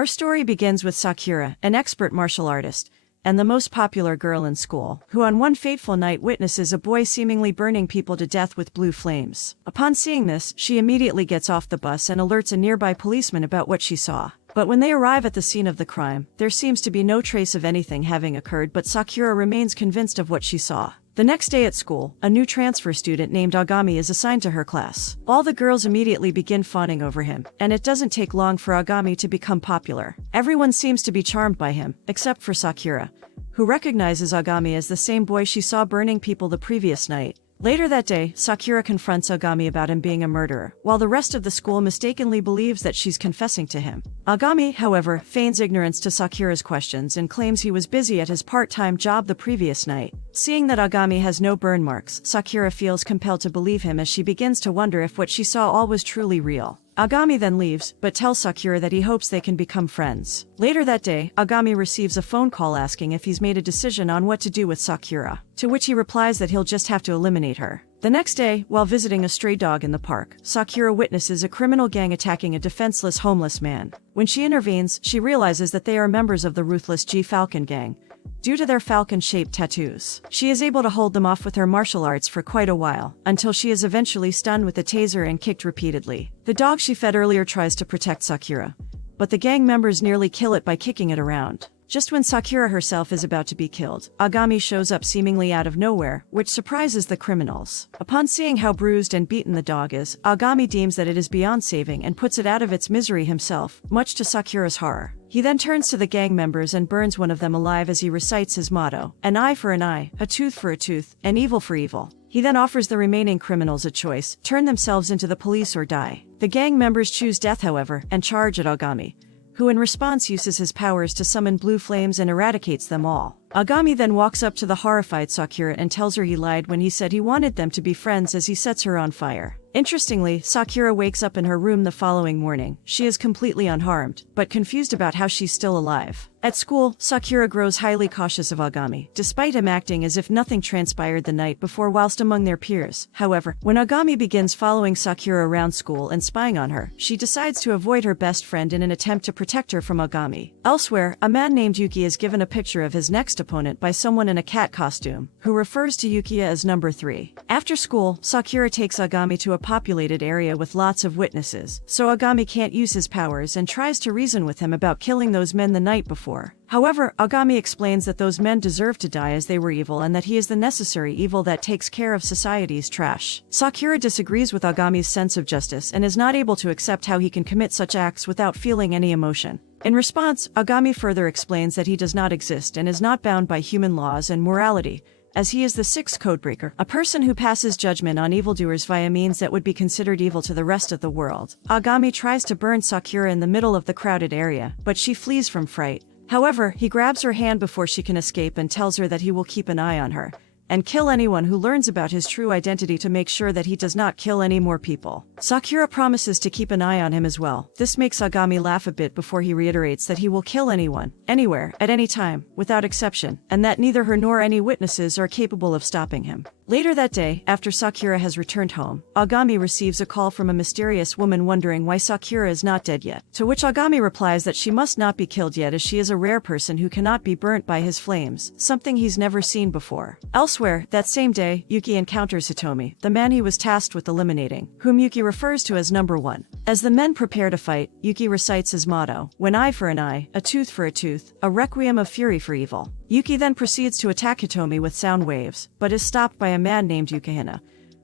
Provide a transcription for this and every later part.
Our story begins with Sakura, an expert martial artist, and the most popular girl in school, who on one fateful night witnesses a boy seemingly burning people to death with blue flames. Upon seeing this, she immediately gets off the bus and alerts a nearby policeman about what she saw. But when they arrive at the scene of the crime, there seems to be no trace of anything having occurred, but Sakura remains convinced of what she saw. The next day at school, a new transfer student named Oogami is assigned to her class. All the girls immediately begin fawning over him, and it doesn't take long for Oogami to become popular. Everyone seems to be charmed by him, except for Sakura, who recognizes Oogami as the same boy she saw burning people the previous night. Later that day, Sakura confronts Oogami about him being a murderer, while the rest of the school mistakenly believes that she's confessing to him. Oogami, however, feigns ignorance to Sakura's questions and claims he was busy at his part-time job the previous night. Seeing that Oogami has no burn marks, Sakura feels compelled to believe him as she begins to wonder if what she saw all was truly real. Oogami then leaves, but tells Sakura that he hopes they can become friends. Later that day, Oogami receives a phone call asking if he's made a decision on what to do with Sakura, to which he replies that he'll just have to eliminate her. The next day, while visiting a stray dog in the park, Sakura witnesses a criminal gang attacking a defenseless homeless man. When she intervenes, she realizes that they are members of the ruthless G-Falcon gang, due to their falcon-shaped tattoos. She is able to hold them off with her martial arts for quite a while, until she is eventually stunned with a taser and kicked repeatedly. The dog she fed earlier tries to protect Sakura, but the gang members nearly kill it by kicking it around. Just when Sakura herself is about to be killed, Oogami shows up seemingly out of nowhere, which surprises the criminals. Upon seeing how bruised and beaten the dog is, Oogami deems that it is beyond saving and puts it out of its misery himself, much to Sakura's horror. He then turns to the gang members and burns one of them alive as he recites his motto: an eye for an eye, a tooth for a tooth, and evil for evil. He then offers the remaining criminals a choice: turn themselves into the police or die. The gang members choose death, however, and charge at Oogami, who in response uses his powers to summon blue flames and eradicates them all. Oogami then walks up to the horrified Sakura and tells her he lied when he said he wanted them to be friends as he sets her on fire. Interestingly, Sakura wakes up in her room the following morning. She is completely unharmed, but confused about how she's still alive. At school, Sakura grows highly cautious of Oogami, despite him acting as if nothing transpired the night before whilst among their peers. However, when Oogami begins following Sakura around school and spying on her, she decides to avoid her best friend in an attempt to protect her from Oogami. Elsewhere, a man named Yuki is given a picture of his next opponent by someone in a cat costume, who refers to Yukiya as number 3. After school, Sakura takes Oogami to a populated area with lots of witnesses, so Oogami can't use his powers and tries to reason with him about killing those men the night before. However, Oogami explains that those men deserve to die as they were evil and that he is the necessary evil that takes care of society's trash. Sakura disagrees with Ogami's sense of justice and is not able to accept how he can commit such acts without feeling any emotion. In response, Oogami further explains that he does not exist and is not bound by human laws and morality, as he is the sixth codebreaker, a person who passes judgment on evildoers via means that would be considered evil to the rest of the world. Oogami tries to burn Sakura in the middle of the crowded area, but she flees from fright. However, he grabs her hand before she can escape and tells her that he will keep an eye on her and kill anyone who learns about his true identity to make sure that he does not kill any more people. Sakura promises to keep an eye on him as well. This makes Oogami laugh a bit before he reiterates that he will kill anyone, anywhere, at any time, without exception, and that neither her nor any witnesses are capable of stopping him. Later that day, after Sakura has returned home, Oogami receives a call from a mysterious woman wondering why Sakura is not dead yet, to which Oogami replies that she must not be killed yet as she is a rare person who cannot be burnt by his flames, something he's never seen before. Elsewhere, that same day, Yuki encounters Hitomi, the man he was tasked with eliminating, whom Yuki refers to as number 1. As the men prepare to fight, Yuki recites his motto: an eye for an eye, a tooth for a tooth, a requiem of fury for evil. Yuki then proceeds to attack Hitomi with sound waves, but is stopped by a man named Yukihina,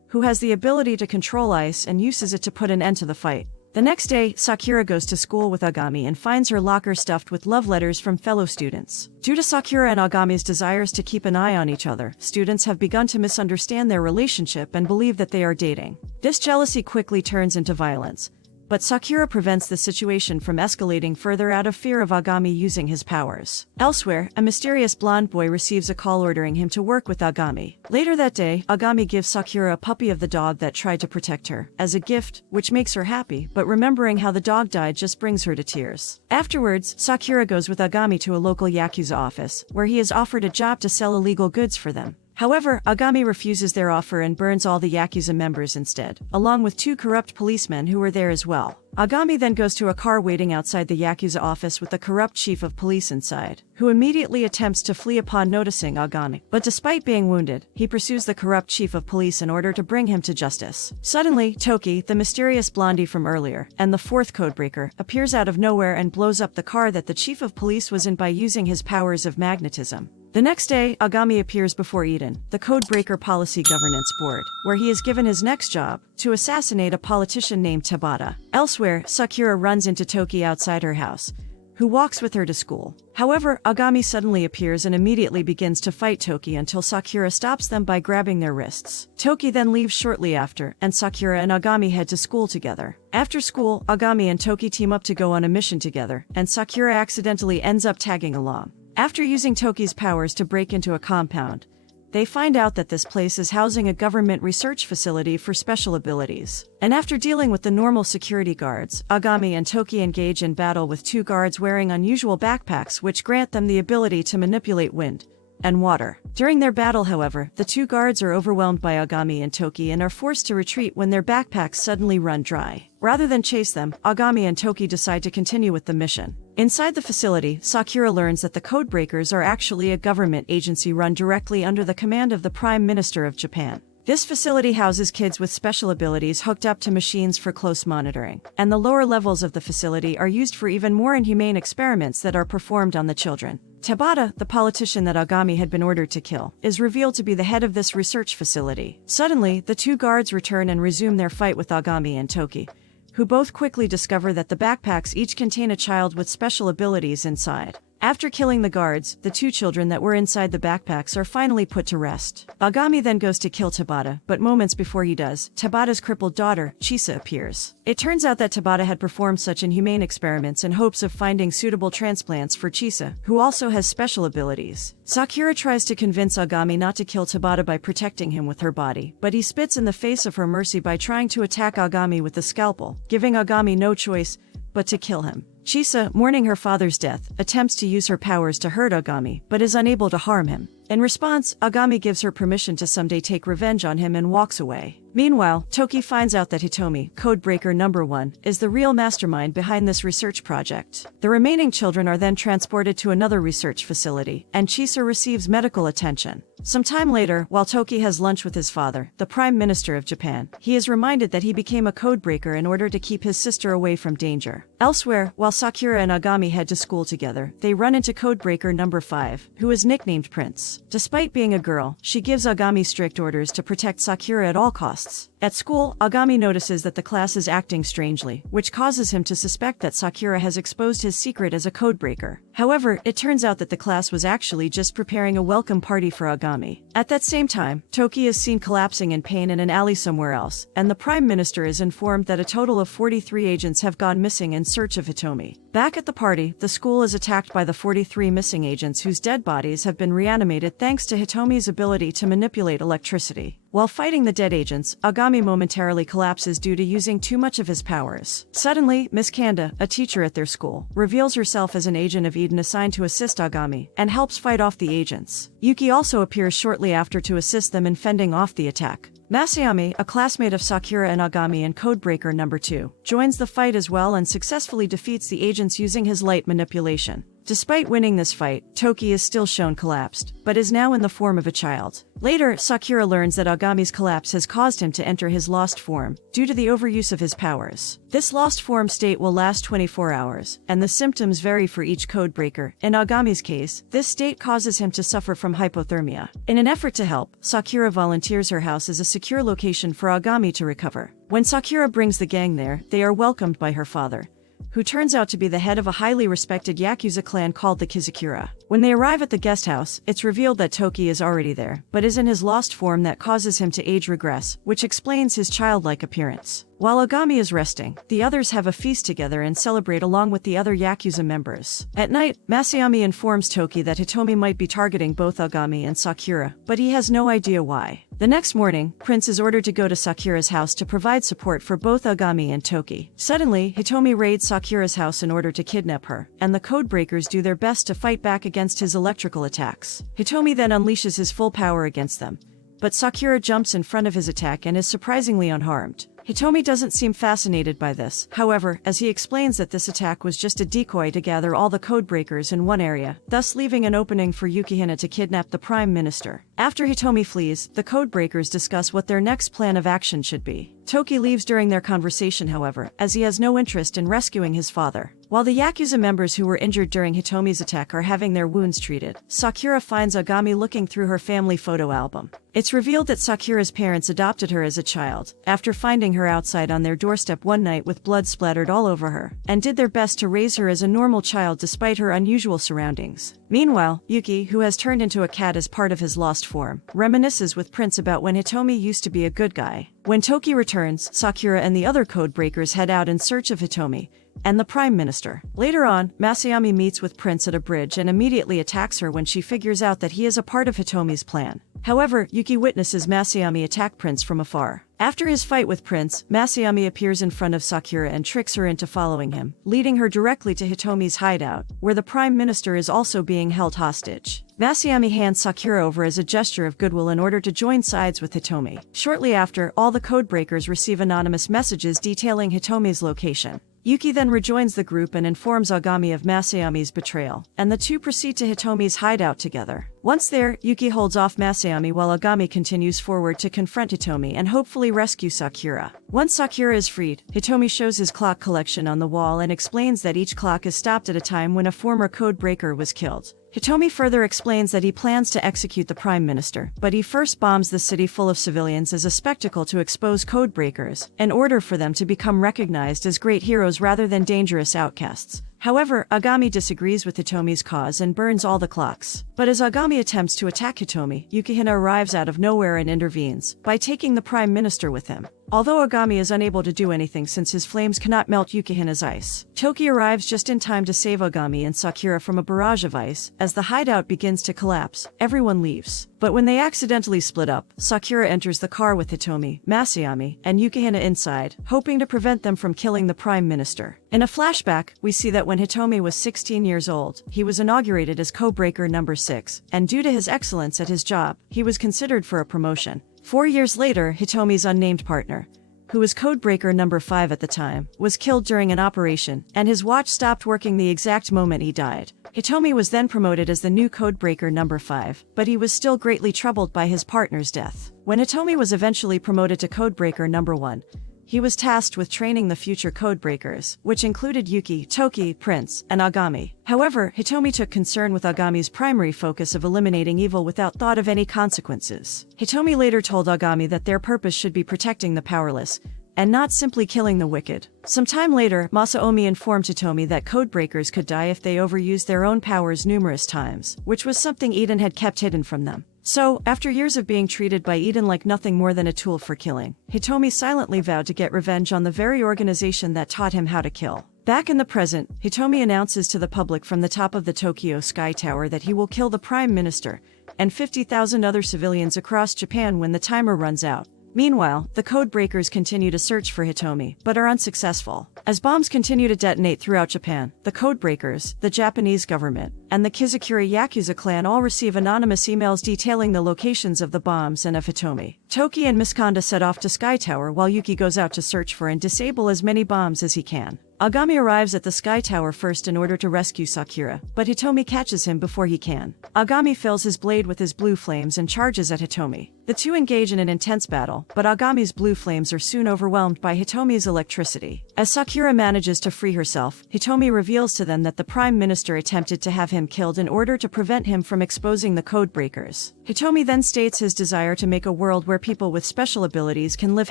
who has the ability to control ice and uses it to put an end to the fight. The next day, Sakura goes to school with Oogami and finds her locker stuffed with love letters from fellow students. Due to Sakura and Ogami's desires to keep an eye on each other, students have begun to misunderstand their relationship and believe that they are dating. This jealousy quickly turns into violence, but Sakura prevents the situation from escalating further out of fear of Oogami using his powers. Elsewhere, a mysterious blonde boy receives a call ordering him to work with Oogami. Later that day, Oogami gives Sakura a puppy of the dog that tried to protect her, as a gift, which makes her happy, but remembering how the dog died just brings her to tears. Afterwards, Sakura goes with Oogami to a local Yakuza office, where he is offered a job to sell illegal goods for them. However, Oogami refuses their offer and burns all the Yakuza members instead, along with 2 corrupt policemen who were there as well. Oogami then goes to a car waiting outside the Yakuza office with the corrupt chief of police inside, who immediately attempts to flee upon noticing Oogami. But despite being wounded, he pursues the corrupt chief of police in order to bring him to justice. Suddenly, Toki, the mysterious blondie from earlier, and the 4th codebreaker, appears out of nowhere and blows up the car that the chief of police was in by using his powers of magnetism. The next day, Oogami appears before Eden, the Codebreaker Policy Governance Board, where he is given his next job, to assassinate a politician named Tabata. Elsewhere, Sakura runs into Toki outside her house, who walks with her to school. However, Oogami suddenly appears and immediately begins to fight Toki until Sakura stops them by grabbing their wrists. Toki then leaves shortly after, and Sakura and Oogami head to school together. After school, Oogami and Toki team up to go on a mission together, and Sakura accidentally ends up tagging along. After using Toki's powers to break into a compound, they find out that this place is housing a government research facility for special abilities. And after dealing with the normal security guards, Oogami and Toki engage in battle with 2 guards wearing unusual backpacks which grant them the ability to manipulate wind and water. During their battle, however, the 2 guards are overwhelmed by Oogami and Toki and are forced to retreat when their backpacks suddenly run dry. Rather than chase them, Oogami and Toki decide to continue with the mission. Inside the facility, Sakura learns that the Codebreakers are actually a government agency run directly under the command of the Prime Minister of Japan. This facility houses kids with special abilities hooked up to machines for close monitoring, and the lower levels of the facility are used for even more inhumane experiments that are performed on the children. Tabata, the politician that Oogami had been ordered to kill, is revealed to be the head of this research facility. Suddenly, the 2 guards return and resume their fight with Oogami and Toki, who both quickly discover that the backpacks each contain a child with special abilities inside. After killing the guards, the 2 children that were inside the backpacks are finally put to rest. Oogami then goes to kill Tabata, but moments before he does, Tabata's crippled daughter, Chisa, appears. It turns out that Tabata had performed such inhumane experiments in hopes of finding suitable transplants for Chisa, who also has special abilities. Sakura tries to convince Oogami not to kill Tabata by protecting him with her body, but he spits in the face of her mercy by trying to attack Oogami with a scalpel, giving Oogami no choice but to kill him. Chisa, mourning her father's death, attempts to use her powers to hurt Oogami, but is unable to harm him. In response, Oogami gives her permission to someday take revenge on him and walks away. Meanwhile, Toki finds out that Hitomi, Codebreaker number 1, is the real mastermind behind this research project. The remaining children are then transported to another research facility, and Chisa receives medical attention. Some time later, while Toki has lunch with his father, the Prime Minister of Japan, he is reminded that he became a codebreaker in order to keep his sister away from danger. Elsewhere, while Sakura and Oogami head to school together, they run into Codebreaker number 5, who is nicknamed Prince. Despite being a girl, she gives Oogami strict orders to protect Sakura at all costs. At school, Oogami notices that the class is acting strangely, which causes him to suspect that Sakura has exposed his secret as a codebreaker. However, it turns out that the class was actually just preparing a welcome party for Oogami. At that same time, Toki is seen collapsing in pain in an alley somewhere else, and the Prime Minister is informed that a total of 43 agents have gone missing in search of Hitomi. Back at the party, the school is attacked by the 43 missing agents whose dead bodies have been reanimated thanks to Hitomi's ability to manipulate electricity. While fighting the dead agents, Oogami momentarily collapses due to using too much of his powers. Suddenly, Miss Kanda, a teacher at their school, reveals herself as an agent of Eden assigned to assist Oogami, and helps fight off the agents. Yuki also appears shortly after to assist them in fending off the attack. Masayami, a classmate of Sakura and Oogami and Codebreaker number 2, joins the fight as well and successfully defeats the agents using his light manipulation. Despite winning this fight, Toki is still shown collapsed, but is now in the form of a child. Later, Sakura learns that Ogami's collapse has caused him to enter his lost form, due to the overuse of his powers. This lost form state will last 24 hours, and the symptoms vary for each codebreaker. In Ogami's case, this state causes him to suffer from hypothermia. In an effort to help, Sakura volunteers her house as a secure location for Oogami to recover. When Sakura brings the gang there, they are welcomed by her father, who turns out to be the head of a highly respected Yakuza clan called the Kizakura. When they arrive at the guest house, it's revealed that Toki is already there, but is in his lost form that causes him to age regress, which explains his childlike appearance. While Oogami is resting, the others have a feast together and celebrate along with the other Yakuza members. At night, Masayami informs Toki that Hitomi might be targeting both Oogami and Sakura, but he has no idea why. The next morning, Prince is ordered to go to Sakura's house to provide support for both Oogami and Toki. Suddenly, Hitomi raids Sakura's house in order to kidnap her, and the Codebreakers do their best to fight back against his electrical attacks. Hitomi then unleashes his full power against them, but Sakura jumps in front of his attack and is surprisingly unharmed. Hitomi doesn't seem fascinated by this, however, as he explains that this attack was just a decoy to gather all the Codebreakers in one area, thus leaving an opening for Yukihina to kidnap the Prime Minister. After Hitomi flees, the Codebreakers discuss what their next plan of action should be. Toki leaves during their conversation, however, as he has no interest in rescuing his father. While the Yakuza members who were injured during Hitomi's attack are having their wounds treated, Sakura finds Oogami looking through her family photo album. It's revealed that Sakura's parents adopted her as a child, after finding her outside on their doorstep one night with blood splattered all over her, and did their best to raise her as a normal child despite her unusual surroundings. Meanwhile, Yuki, who has turned into a cat as part of his lost form, reminisces with Prince about when Hitomi used to be a good guy. When Toki returns, Sakura and the other Codebreakers head out in search of Hitomi and the Prime Minister. Later on, Masayami meets with Prince at a bridge and immediately attacks her when she figures out that he is a part of Hitomi's plan. However, Yuki witnesses Masayami attack Prince from afar. After his fight with Prince, Masayami appears in front of Sakura and tricks her into following him, leading her directly to Hitomi's hideout, where the Prime Minister is also being held hostage. Masayami hands Sakura over as a gesture of goodwill in order to join sides with Hitomi. Shortly after, all the Codebreakers receive anonymous messages detailing Hitomi's location. Yuki then rejoins the group and informs Oogami of Masayami's betrayal, and the two proceed to Hitomi's hideout together. Once there, Yuki holds off Masayami while Oogami continues forward to confront Hitomi and hopefully rescue Sakura. Once Sakura is freed, Hitomi shows his clock collection on the wall and explains that each clock is stopped at a time when a former Codebreaker was killed. Hitomi further explains that he plans to execute the Prime Minister, but he first bombs the city full of civilians as a spectacle to expose Codebreakers, in order for them to become recognized as great heroes rather than dangerous outcasts. However, Oogami disagrees with Hitomi's cause and burns all the clocks. But as Oogami attempts to attack Hitomi, Yukihina arrives out of nowhere and intervenes, by taking the Prime Minister with him. Although Oogami is unable to do anything since his flames cannot melt Yukihina's ice, Toki arrives just in time to save Oogami and Sakura from a barrage of ice. As the hideout begins to collapse, everyone leaves. But when they accidentally split up, Sakura enters the car with Hitomi, Masayami, and Yukihina inside, hoping to prevent them from killing the Prime Minister. In a flashback, we see that when Hitomi was 16 years old, he was inaugurated as Codebreaker number 6, and due to his excellence at his job, he was considered for a promotion. 4 years later, Hitomi's unnamed partner, who was Codebreaker number 5 at the time, was killed during an operation, and his watch stopped working the exact moment he died. Hitomi was then promoted as the new Codebreaker number 5, but he was still greatly troubled by his partner's death. When Hitomi was eventually promoted to Codebreaker number 1, he was tasked with training the future Codebreakers, which included Yuki, Toki, Prince, and Oogami. However, Hitomi took concern with Ogami's primary focus of eliminating evil without thought of any consequences. Hitomi later told Oogami that their purpose should be protecting the powerless, and not simply killing the wicked. Some time later, Masaomi informed Hitomi that Codebreakers could die if they overused their own powers numerous times, which was something Eden had kept hidden from them. So, after years of being treated by Eden like nothing more than a tool for killing, Hitomi silently vowed to get revenge on the very organization that taught him how to kill. Back in the present, Hitomi announces to the public from the top of the Tokyo Sky Tower that he will kill the Prime Minister and 50,000 other civilians across Japan when the timer runs out. Meanwhile, the Codebreakers continue to search for Hitomi, but are unsuccessful. As bombs continue to detonate throughout Japan, the Codebreakers, the Japanese government, and the Kizukuri Yakuza clan all receive anonymous emails detailing the locations of the bombs and of Hitomi. Toki and Misconda set off to Sky Tower while Yuki goes out to search for and disable as many bombs as he can. Oogami arrives at the Sky Tower first in order to rescue Sakura, but Hitomi catches him before he can. Oogami fills his blade with his blue flames and charges at Hitomi. The two engage in an intense battle, but Ogami's blue flames are soon overwhelmed by Hitomi's electricity. As Sakura manages to free herself, Hitomi reveals to them that the Prime Minister attempted to have him killed in order to prevent him from exposing the Codebreakers. Hitomi then states his desire to make a world where people with special abilities can live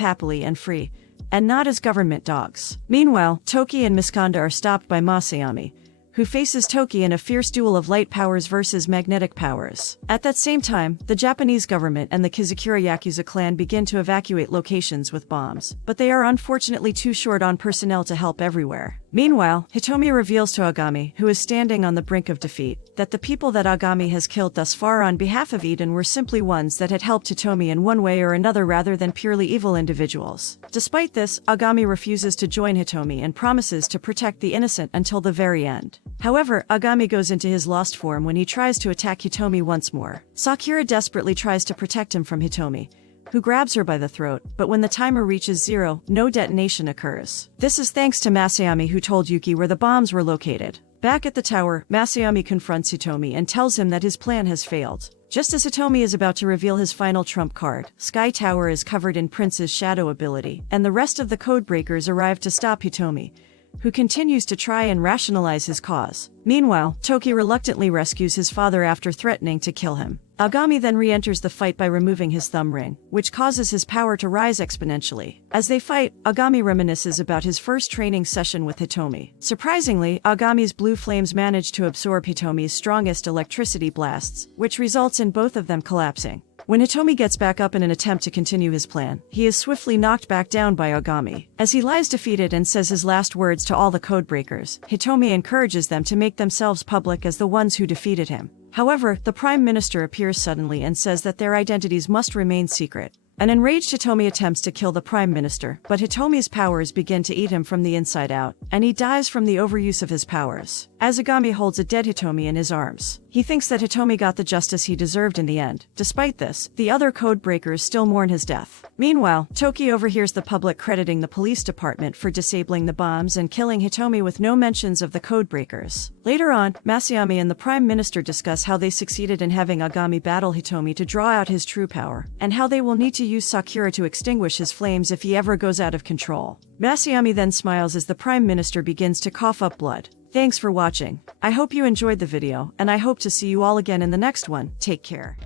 happily and free, and not as government dogs. Meanwhile, Toki and Misconda are stopped by Masayami, who faces Toki in a fierce duel of light powers versus magnetic powers. At that same time, the Japanese government and the Kizakura Yakuza clan begin to evacuate locations with bombs, but they are unfortunately too short on personnel to help everywhere. Meanwhile, Hitomi reveals to Oogami, who is standing on the brink of defeat, that the people that Oogami has killed thus far on behalf of Eden were simply ones that had helped Hitomi in one way or another rather than purely evil individuals. Despite this, Oogami refuses to join Hitomi and promises to protect the innocent until the very end. However, Oogami goes into his lost form when he tries to attack Hitomi once more. Sakura desperately tries to protect him from Hitomi, who grabs her by the throat, but when the timer reaches 0, no detonation occurs. This is thanks to Masayami, who told Yuki where the bombs were located. Back at the tower, Masayami confronts Hitomi and tells him that his plan has failed. Just as Hitomi is about to reveal his final trump card, Sky Tower is covered in Prince's shadow ability, and the rest of the codebreakers arrive to stop Hitomi, who continues to try and rationalize his cause. Meanwhile, Toki reluctantly rescues his father after threatening to kill him. Oogami then re-enters the fight by removing his thumb ring, which causes his power to rise exponentially. As they fight, Oogami reminisces about his first training session with Hitomi. Surprisingly, Ogami's blue flames manage to absorb Hitomi's strongest electricity blasts, which results in both of them collapsing. When Hitomi gets back up in an attempt to continue his plan, he is swiftly knocked back down by Oogami. As he lies defeated and says his last words to all the codebreakers, Hitomi encourages them to make themselves public as the ones who defeated him. However, the Prime Minister appears suddenly and says that their identities must remain secret. An enraged Hitomi attempts to kill the Prime Minister, but Hitomi's powers begin to eat him from the inside out, and he dies from the overuse of his powers. As Oogami holds a dead Hitomi in his arms, he thinks that Hitomi got the justice he deserved in the end. Despite this, the other codebreakers still mourn his death. Meanwhile, Toki overhears the public crediting the police department for disabling the bombs and killing Hitomi with no mentions of the codebreakers. Later on, Masayami and the Prime Minister discuss how they succeeded in having Oogami battle Hitomi to draw out his true power, and how they will need to use Sakura to extinguish his flames if he ever goes out of control. Masayami then smiles as the Prime Minister begins to cough up blood. Thanks for watching. I hope you enjoyed the video, and I hope to see you all again in the next one. Take care.